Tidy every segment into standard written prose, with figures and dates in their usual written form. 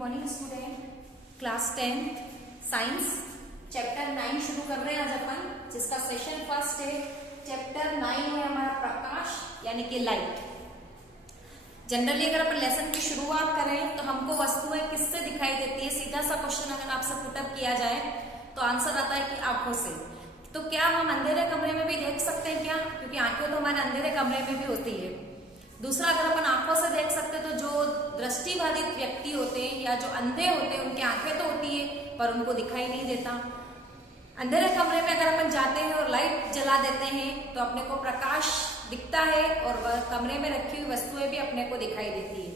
Morning student, class 10th science chapter 9 शुरू कर रहे हैं आज अपन, जिसका सेशन फर्स्ट है। चैप्टर 9 है हमारा प्रकाश यानी कि लाइट। जनरली अगर अपन लेसन की शुरुआत करें तो हमको वस्तुएं किससे दिखाई देती है, सीधा सा क्वेश्चन अगर आपसे पुटअप किया जाए तो आंसर आता है कि आंखों से। तो क्या हम अंधेरे कमरे में भी देख सकते हैं क्या? क्योंकि आंखें तो हमारे अंधेरे कमरे में भी होती है। दूसरा, अगर अपन आंखों से देख सकते हैं तो जो दृष्टिबाधित व्यक्ति होते हैं या जो अंधे होते हैं उनकी आंखें तो होती है पर उनको दिखाई नहीं देता। अंधेरे कमरे में अगर अपन जाते हैं और लाइट जला देते हैं तो अपने को प्रकाश दिखता है और वह कमरे में रखी हुई वस्तुएं भी अपने को दिखाई देती है।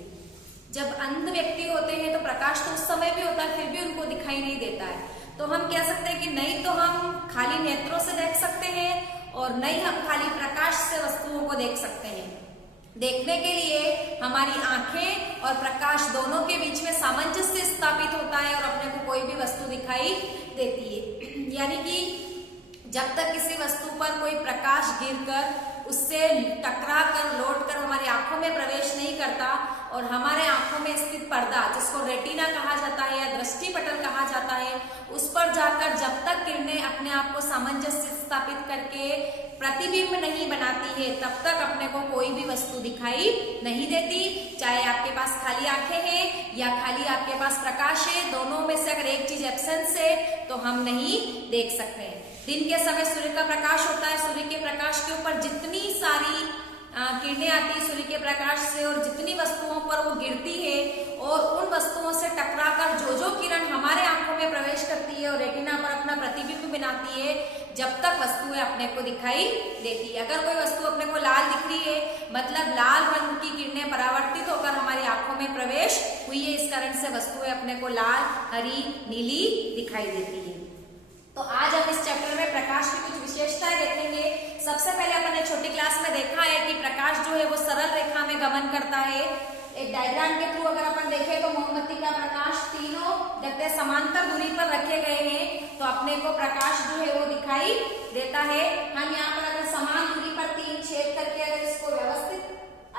जब अंध व्यक्ति होते हैं तो प्रकाश तो उस समय भी होता है, फिर भी उनको दिखाई नहीं देता है। तो हम कह सकते हैं कि नहीं तो हम खाली नेत्रों से देख सकते हैं और नहीं हम खाली प्रकाश से वस्तुओं को देख सकते हैं। देखने के लिए हमारी आंखें और प्रकाश दोनों के बीच में सामंजस्य स्थापित होता है और अपने को कोई भी वस्तु दिखाई देती है। यानी कि जब तक किसी वस्तु पर कोई प्रकाश गिरकर उससे टकरा कर लौट कर हमारी आंखों में प्रवेश नहीं करता और हमारे आंखों में स्थित पर्दा, जिसको रेटिना कहा जाता है या दृष्टि पटल कहा जाता है, उस पर जाकर जब तक किरणें अपने आप को सामंजस्य स्थापित करके प्रतिबिंब नहीं बनाती है तब तक अपने को कोई भी वस्तु दिखाई नहीं देती। चाहे आपके पास खाली आंखें हैं या खाली आपके पास प्रकाश है, दोनों में से अगर एक चीज एब्सेंस है तो हम नहीं देख सकते। दिन के समय सूर्य का प्रकाश होता है, सूर्य के प्रकाश के ऊपर जितनी सारी किरणें आती है सूर्य के प्रकाश से और जितनी वस्तुओं पर वो गिरती है और उन वस्तुओं से टकराकर जो किरण हमारे आंखों में प्रवेश करती है और रेटिना पर अपना प्रतिबिंब बनाती है, जब तक वस्तुएं अपने को दिखाई देती है। अगर कोई वस्तु अपने को लाल दिख रही है मतलब लाल रंग की किरणें परावर्तित होकर हमारी आंखों में प्रवेश हुई है, इस कारण से वस्तुएं अपने को लाल, हरी, नीली दिखाई देती है। तो आज हम इस चैप्टर में प्रकाश की कुछ विशेषताएं देखेंगे। सबसे पहले अपन ने छोटी क्लास में देखा है कि प्रकाश जो है वो सरल रेखा में गमन करता है। एक डायग्राम के थ्रू अगर अपन देखें तो मोमबत्ती का प्रकाश तीनों गत्ते समांतर दूरी पर रखे गए हैं तो अपने को प्रकाश जो है वो दिखाई देता है। हम यहाँ पर अगर समान दूरी पर 3 छेद करके अगर इसको व्यवस्थित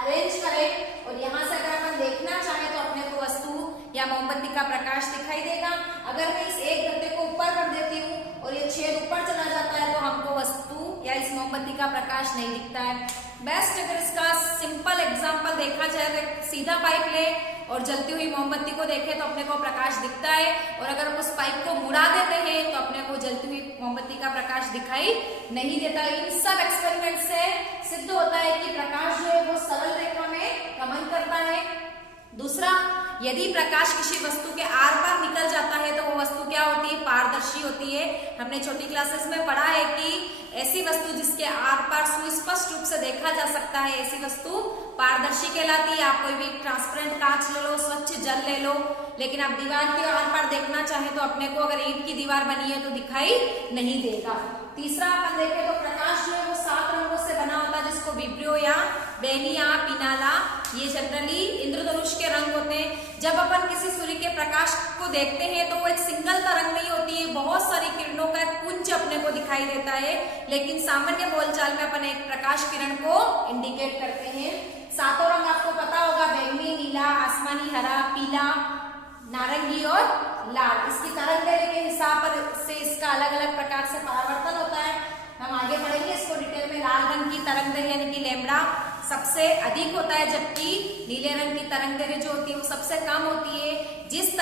अरेंज करें और यहाँ से अगर अपन देखना चाहें तो अपने को वस्तु या मोमबत्ती का प्रकाश दिखाई देगा। अगर मैं इस एक गत्ते को ऊपर कर देती हूँ और ये छेद ऊपर चला जाता है तो हमको वस्तु या इस मोमबत्ती का प्रकाश नहीं दिखता है। बेस्ट अगर इसका सिंपल एग्जांपल देखा जाए तो सीधा पाइप ले और जलती हुई मोमबत्ती को देखें तो अपने को प्रकाश दिखता है और अगर हम उस पाइप को मुड़ा देते हैं तो अपने को जलती हुई मोमबत्ती का प्रकाश दिखाई नहीं देता। इन सब एक्सपेरिमेंट से सिद्ध होता है कि प्रकाश जो है वो सरल रेखा में गमन करता है। दूसरा, यदि प्रकाश किसी वस्तु के आर पार निकल जाता है तो वो वस्तु क्या होती है? पारदर्शी होती है। हमने छोटी क्लासेस में पढ़ा है कि ऐसी वस्तु जिसके आर पार सुस्पष्ट रूप से देखा जा सकता है ऐसी वस्तु पारदर्शी कहलाती है। आप कोई भी ट्रांसपेरेंट कांच ले लो, स्वच्छ जल ले लो, लेकिन आप दीवार के आर पार देखना चाहे तो अपने को अगर ईंट की दीवार बनी है तो दिखाई नहीं देगा। तीसरा, अपन देखें तो प्रकाश जो है वो 7 रंगों से बना होता है, जिसको विब्रियो या बेनिया, पिनाला, ये जनरली इंद्रधनुष के रंग होते हैं। जब अपन किसी सूर्य के प्रकाश को देखते हैं तो वो एक सिंगल तरंग नहीं होती है, बहुत सारी किरणों का एक पुंज अपने को दिखाई देता है। लेकिन सामान्य बोलचाल में अपन एक प्रकाश किरण को इंडिकेट करते हैं। 7 रंग आपको पता होगा, बैंगनी, नीला, आसमानी, हरा, पीला, नारंगी और लाल। इसकी तरंग दैर्घ्य के हिसाब से इसका अलग अलग प्रकार से परावर्तन होता है। हम आगे पढ़ेंगे इसको डिटेल में। लाल रंग की तरंग दैर्घ्य यानी कि लैम्बडा सबसे अधिक होता है, जबकि नीले रंग की तरंग दैर्घ्य जो होती है वो सबसे कम होती है। जिस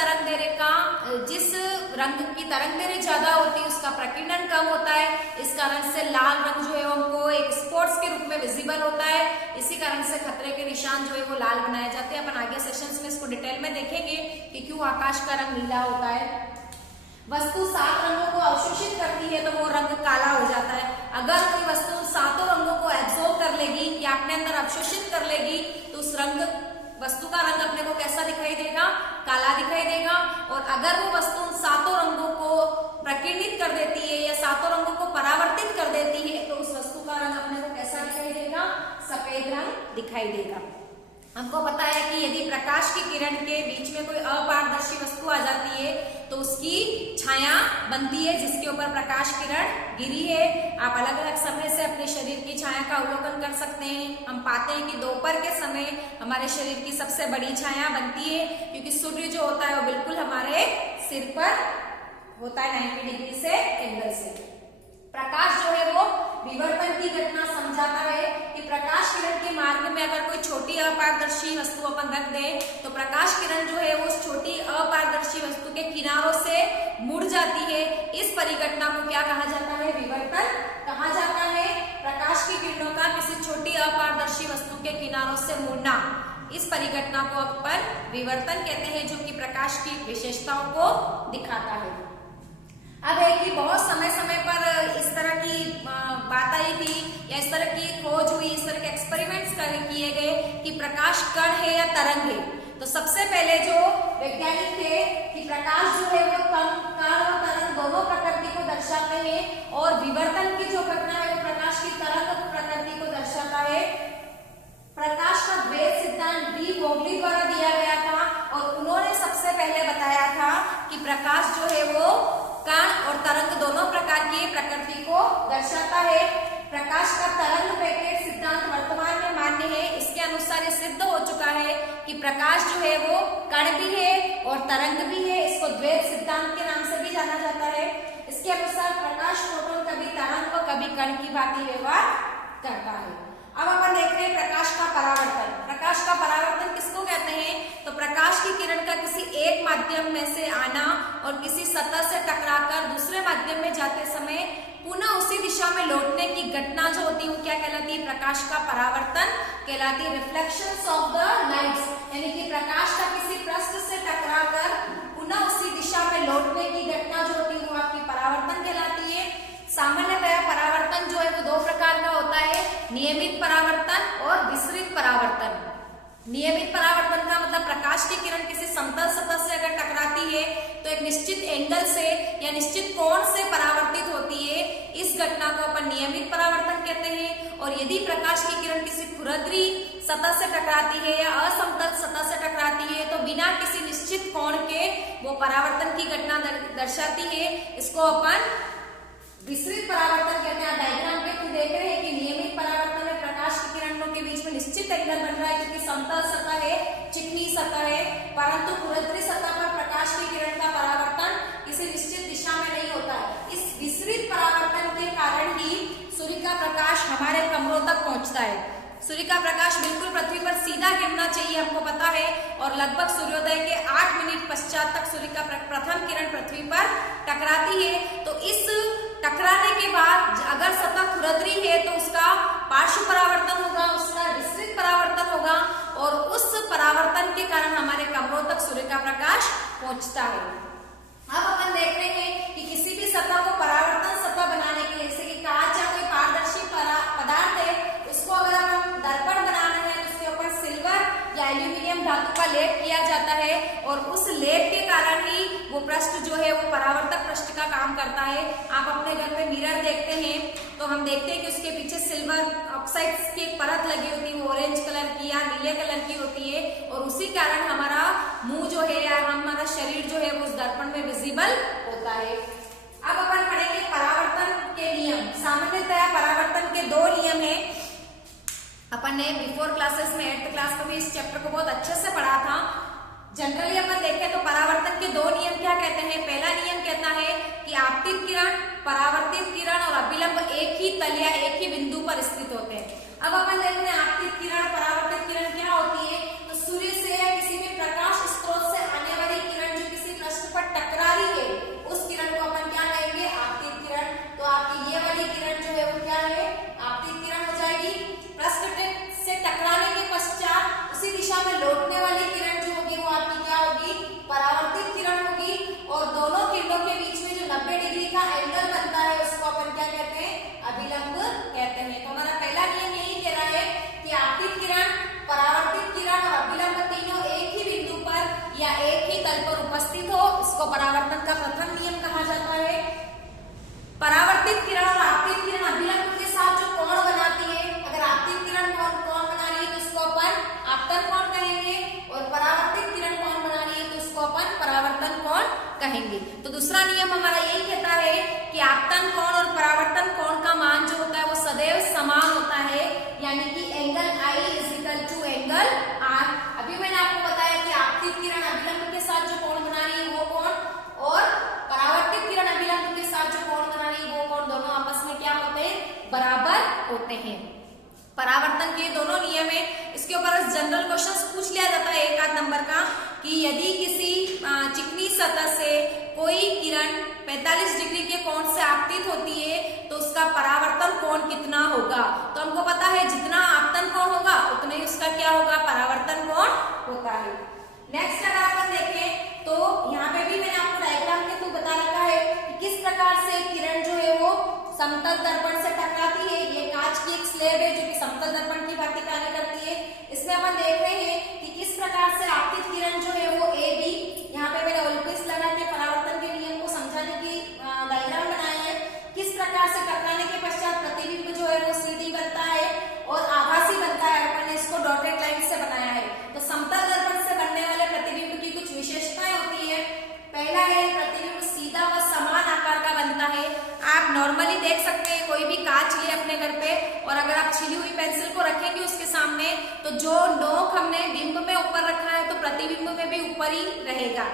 रंग की तरंग दैर्घ्य ज्यादा होती है उसका प्रकीर्णन कम होता है। इस कारण से लाल रंग जो है हमको एक स्पॉट्स के रूप में विजिबल होता है। इसी कारण से खतरे के निशान जो है वो लाल बनाए जाते हैं। अपन आगे सेशंस में इसको डिटेल में देखेंगे कि क्यों आकाश का रंग नीला होता है। वस्तु 7 रंगों को अवशोषित करती है तो वो रंग काला हो जाता है। अगर कोई वस्तु 7 रंगों को एब्सॉर्ब कर लेगी या अपने अंदर अवशोषित कर लेगी तो उस वस्तु का रंग अपने को कैसा दिखाई देगा? काला दिखाई देगा। और अगर वो वस्तु उन 7 रंगों को प्रकीर्णित कर देती है या 7 रंगों को परावर्तित कर देती है तो उस वस्तु का रंग अपने को कैसा दिखाई देगा? सफेद रंग दिखाई देगा। हमको पता है कि यदि प्रकाश की किरण के बीच में कोई अपारदर्शी वस्तु आ जाती है तो उसकी छाया बनती है जिसके ऊपर प्रकाश किरण गिरी है। आप अलग अलग समय से अपने शरीर की छाया का अवलोकन कर सकते हैं। हम पाते हैं कि दोपहर के समय हमारे शरीर की सबसे बड़ी छाया बनती है, क्योंकि सूर्य जो होता है वो बिल्कुल हमारे सिर पर होता है 90 डिग्री से एंगल से। प्रकाश जो है वो विवर्तन की घटना समझाता है कि प्रकाश किरण के मार्ग में अगर कोई छोटी अपारदर्शी वस्तु अपन रख दे तो प्रकाश किरण जो है वो उस छोटी अपारदर्शी वस्तु के किनारों से मुड़ जाती है। इस परिघटना को क्या कहा जाता है? विवर्तन कहा जाता है। प्रकाश की किरणों का किसी छोटी अपारदर्शी वस्तु के किनारों से मुड़ना, इस परिघटना को अपन विवर्तन कहते हैं, जो कि प्रकाश की विशेषताओं को दिखाता है। अब है कि बहुत समय समय पर इस तरह की बात आई थी या इस तरह की खोज हुई, इस तरह के एक्सपेरिमेंट्स किए गए कि प्रकाश कण है या तरंग है। तो सबसे पहले जो वैज्ञानिक थे कि प्रकाश जो है वो कण और तरंग दोनों प्रकृति को दर्शाते हैं, और विवर्तन की जो घटना है वो प्रकाश की तरंग प्रकृति को दर्शाता है। प्रकाश का द्वैत सिद्धांत डी ब्रोगली द्वारा दिया गया था, और उन्होंने सबसे पहले बताया था कि प्रकाश जो है वो कण और तरंग दोनों प्रकार की प्रकृति को दर्शाता है। प्रकाश का तरंग पैकेट सिद्धांत वर्तमान में मान्य है। इसके अनुसार ये सिद्ध हो चुका है कि प्रकाश जो है वो कण भी है और तरंग भी है। इसको द्वैत सिद्धांत के नाम से भी जाना जाता है। इसके अनुसार प्रकाश फोटोन कभी तरंग और कभी कण की भांति व्यवहार करता है। अब अपन देख रहे हैं प्रकाश का परावर्तन। प्रकाश का परावर्तन किसको कहते हैं? तो प्रकाश की किरण का किसी एक माध्यम में से आना और किसी सतह से टकराकर दूसरे माध्यम में जाते समय पुनः उसी दिशा में लौटने की घटना जो होती है वो क्या कहलाती है? प्रकाश का परावर्तन कहलाती है। रिफ्लेक्शंस ऑफ द लाइट्स, यानी कि प्रकाश का किसी पृष्ठ से टकराकर पुनः उसी दिशा में लौटने की घटना जो होती है वो आपकी परावर्तन कहलाती है। सामान्यतया परावर्तन जो है वो दो प्रकार का होता है, नियमित परावर्तन और विसरित परावर्तन। नियमित परावर्तन का मतलब प्रकाश की किरण किसी समतल सतह से अगर टकराती है तो एक निश्चित एंगल से या निश्चित कोण से परावर्तित होती है। इस घटना को अपन नियमित परावर्तन कहते हैं। और यदि प्रकाश की किरण किसी खुरदरी सतह से टकराती है या असमतल सतह से टकराती है तो बिना किसी निश्चित कोण के वो परावर्तन की घटना दर्शाती है। इसको अपन विसरित परावर्तन कहते हैं। डायग्राम पे तुम देख रहे हैं कि नियमित परावर्तन में प्रकाश की किरणों के बीच में निश्चित एंगल बन रहा है, क्योंकि समतल सतह है, चिकनी सतह है, परंतु खुरदरी सतह पर प्रकाश की किरण का परावर्तन किसी निश्चित दिशा में नहीं होता है। इस विसरित परावर्तन के कारण ही सूर्य का प्रकाश हमारे कमरों तक पहुंचता है। सूर्य का प्रकाश बिल्कुल पृथ्वी पर सीधा गिरना चाहिए, हमको पता है, और लगभग सूर्योदय के 8 मिनट पश्चात तक सूर्य का प्रथम किरण पृथ्वी पर टकराती है। तो इस टकराने के बाद अगर सतह खुरदरी है तो उसका पार्श्व परावर्तन होगा, उसका विसरित परावर्तन होगा, और उस परावर्तन के कारण हमारे कमरों तक सूर्य का प्रकाश पहुंचता है। अब अपन देख रहे हैं कि किसी भी सतह को परावर्तन सतह बनाने के लिए, जैसे कि कांच या कोई पारदर्शी पदार्थ है, उसको अगर हम दर्पण बनाना है तो उसके ऊपर सिल्वर या एल्यूमिनियम धातु का लेप किया जाता है, और उस लेप के कारण ही वो पृष्ठ जो है वो परावर्तक पृष्ठ का काम करता है। आप अपने घर में मिरर देखते हैं तो हम देखते हैं कि उसके पीछे सिल्वर ऑक्साइड की एक परत लगी होती है, वो ऑरेंज कलर की या नीले कलर की होती है, और उसी कारण हमारा मुंह जो है या हमारा शरीर जो है वो उस दर्पण में विजिबल होता है। अब अपन पढ़ेंगे परावर्तन के नियम। सामान्यतया परावर्तन के दो नियम है। अपन ने बिफोर क्लासेस में 8th क्लास में भी इस चैप्टर को बहुत अच्छे से पढ़ा था। जनरली अपन देखें तो परावर्तन के दो नियम क्या कहते हैं? पहला नियम कहता है कि आपतित किरण, परावर्तित किरण और अभिलंब एक ही तल या एक ही बिंदु पर स्थित होते हैं। अब अपन देखते हैं आपतित किरण, परावर्तित किरण क्या होती है? तो सूर्य से या किसी भी प्रकाश स्रोत से आने वाली किरण जो किसी पृष्ठ पर टकरा रही है उस किरण को अपन क्या कहेंगे? आपतित किरण। तो आपकी ये वाली किरण जो है वो क्या है? आपतित किरण हो जाएगी। पृष्ठ से टकराने के पश्चात उसी दिशा में लौटने वाली किरण जो होगी वो आपकी क्या होगी? परावर्तित किरण होगी। और दोनों किरणों के बीच में जो 90 डिग्री का एंगल बनता है उसको अपन क्या कहते हैं? अभिलंब कहते हैं। तो हमारा पहला नियम यही कह रहा है कि आपतित किरण कहेंगे। तो दूसरा नियम हमारा यही कहता है कि आपतन कोण और परावर्तन कोण का मान जो होता है वो सदैव समान होता है, यानी कि एंगल I = एंगल R। अभी मैंने आपको बताया कि आपतित किरण अभिलंब के साथ जो कोण बना रही है वो कोण, और परावर्तित किरण अभिलंब के साथ जो कोण बना रही है वो कोण, दोनों आपस में क्या होते हैं, बराबर होते हैं। परावर्तन के दोनों नियम है। इसके ऊपर जनरल क्वेश्चंस पूछ लिया जाता है 1 आध नंबर का, कि यदि किसी चिकनी सतह से कोई किरण 45 डिग्री के कोण से आपतित होती है तो उसका परावर्तन कोण कितना होगा। तो हमको पता है जितना आपतन कोण होगा उतना ही उसका क्या होगा, परावर्तन कोण होता है। नेक्स्ट अगर अपन देखें तो यहाँ पे भी मैंने आपको डायग्राम के थ्रू बता रखा है कि किस प्रकार से किरण जो है वो समतल दर्पण से टकराती है। ये कांच की एक स्लेब है जो कि समतल दर्पण की भांति कार्य करती है। इसमें अपन देख रहे हैं कि किस प्रकार से आपतित किरण जो है वो ए बी, यहाँ पे मैंने ओलपिस लगा के परावर्तन के नियम को समझाने की डायग्राम बनाया है। किस प्रकार से टकराने के पश्चात प्रतिबिंब जो है वो सीधी बनता है और आभासी बनता है। अपन ने इसको डॉटेड लाइन से बनाया है। तो समतल दर्पण से बनने वाले प्रतिबिंब की कुछ विशेषताएं होती है। पहला है, प्रतिबिंब सीधा व समान आकार का बनता है। आप नॉर्मली देख सकते हैं, कोई भी कांच लिए अपने घर पे और अगर आप छिली हुई पेंसिल को रखेंगे उसके सामने, तो जो नोक हमने बिंब में ऊपर रखा है तो प्रतिबिंब में भी ऊपर ही रहेगा,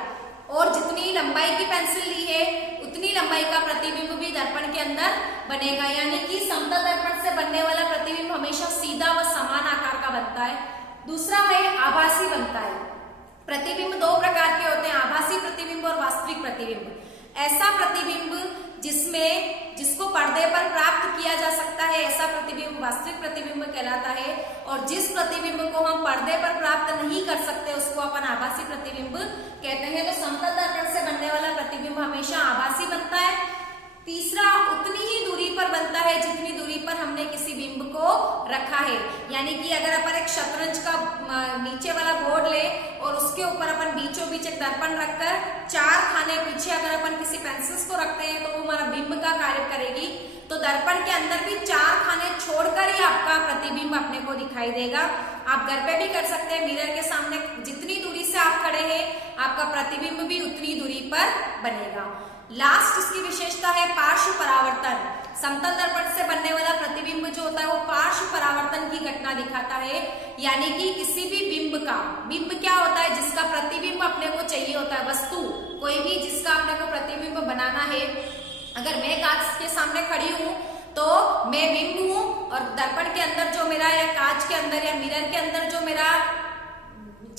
और जितनी लंबाई की पेंसिल ली है उतनी लंबाई का प्रतिबिंब भी दर्पण के अंदर बनेगा। यानी कि समतल दर्पण से बनने वाला प्रतिबिंब हमेशा सीधा व समान आकार का बनता है। दूसरा है, आभासी बनता है। प्रतिबिंब 2 प्रकार के होते हैं, आभासी प्रतिबिंब और वास्तविक प्रतिबिंब। ऐसा प्रतिबिंब जिसको पर्दे पर प्राप्त किया जा सकता है, ऐसा प्रतिबिंब वास्तविक प्रतिबिंब कहलाता है। और जिस प्रतिबिंब को हम पर्दे पर प्राप्त नहीं कर सकते उसको अपन आभासी प्रतिबिंब कहते हैं। तो समतल दर्पण से बनने वाला प्रतिबिंब हमेशा आभासी बनता है। तीसरा, उतनी ही दूरी पर बनता है जितनी दूरी पर हमने किसी बिंब को रखा है। यानी कि अगर अपन एक शतरंज का नीचे वाला बोर्ड ले और उसके ऊपर अपन बीचों बीच एक दर्पण रखकर 4 खाने पीछे अगर अपन किसी पेंसिल्स को रखते हैं तो वो हमारा बिंब का कार्य करेगी। तो दर्पण के अंदर भी 4 खाने छोड़कर ही आपका प्रतिबिंब अपने को दिखाई देगा। आप घर पे भी कर सकते हैं, मिरर के सामने जितनी दूरी से आप खड़े हैं आपका प्रतिबिंब भी उतनी दूरी पर बनेगा। लास्ट इसकी विशेषता है पार्श्व परावर्तन। समतल दर्पण से बनने वाला प्रतिबिंब जो होता है वो पार्श्व परावर्तन की घटना दिखाता है। यानी कि किसी भी बिंब क्या होता है, जिसका प्रतिबिंब अपने को चाहिए होता है, वस्तु कोई भी जिसका अपने को प्रतिबिंब बनाना है। अगर मैं कांच के सामने खड़ी हूँ तो मैं बिंब हूँ और दर्पण के अंदर जो मेरा या कांच के अंदर या मिरर के अंदर जो मेरा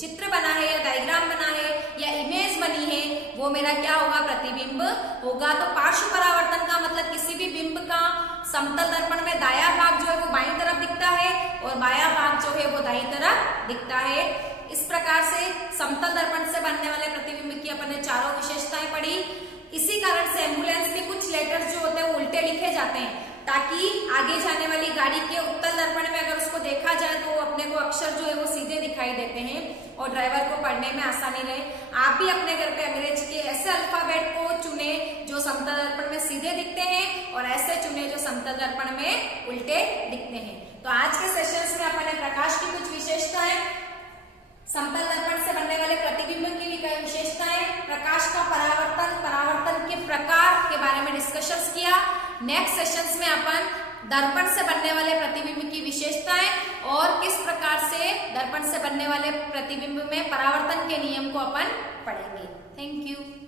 चित्र बना है या डायग्राम बना है या इमेज बनी है वो मेरा क्या होगा, प्रतिबिंब होगा। तो पार्श्व परावर्तन का मतलब किसी भी बिंब का समतल दर्पण में दायां भाग जो है वो बाईं तरफ दिखता है और बायां भाग जो है वो दाईं तरफ दिखता है। इस प्रकार से समतल दर्पण से बनने वाले प्रतिबिंब की अपन ने चारों विशेषताएं पढ़ी। इसी कारण से एम्बुलेंस के कुछ लेटर्स जो होते हैं वो उल्टे लिखे जाते हैं ताकि आगे जाने वाली गाड़ी के उत्तल दर्पण में अगर उसको देखा जाए तो अपने को अक्षर जो है वो सीधे दिखाई देते हैं और ड्राइवर को पढ़ने में आसानी रहे। आप भी अपने घर पे अंग्रेजी के ऐसे अल्फाबेट को चुने जो समतल दर्पण में सीधे दिखते हैं और ऐसे चुने जो समतल दर्पण में उल्टे दिखते हैं। तो आज के सेशंस में अपन ने प्रकाश की कुछ विशेषताएं, समतल दर्पण से बनने वाले प्रतिबिंब की विशेषताएं, प्रकाश का परावर्तन के प्रकार के बारे में डिस्कशंस किया। नेक्स्ट सेशंस में अपन दर्पण से बनने वाले प्रतिबिंब की विशेषताएं और किस प्रकार से दर्पण से बनने वाले प्रतिबिंब में परावर्तन के नियम को अपन पढ़ेंगे। Thank you.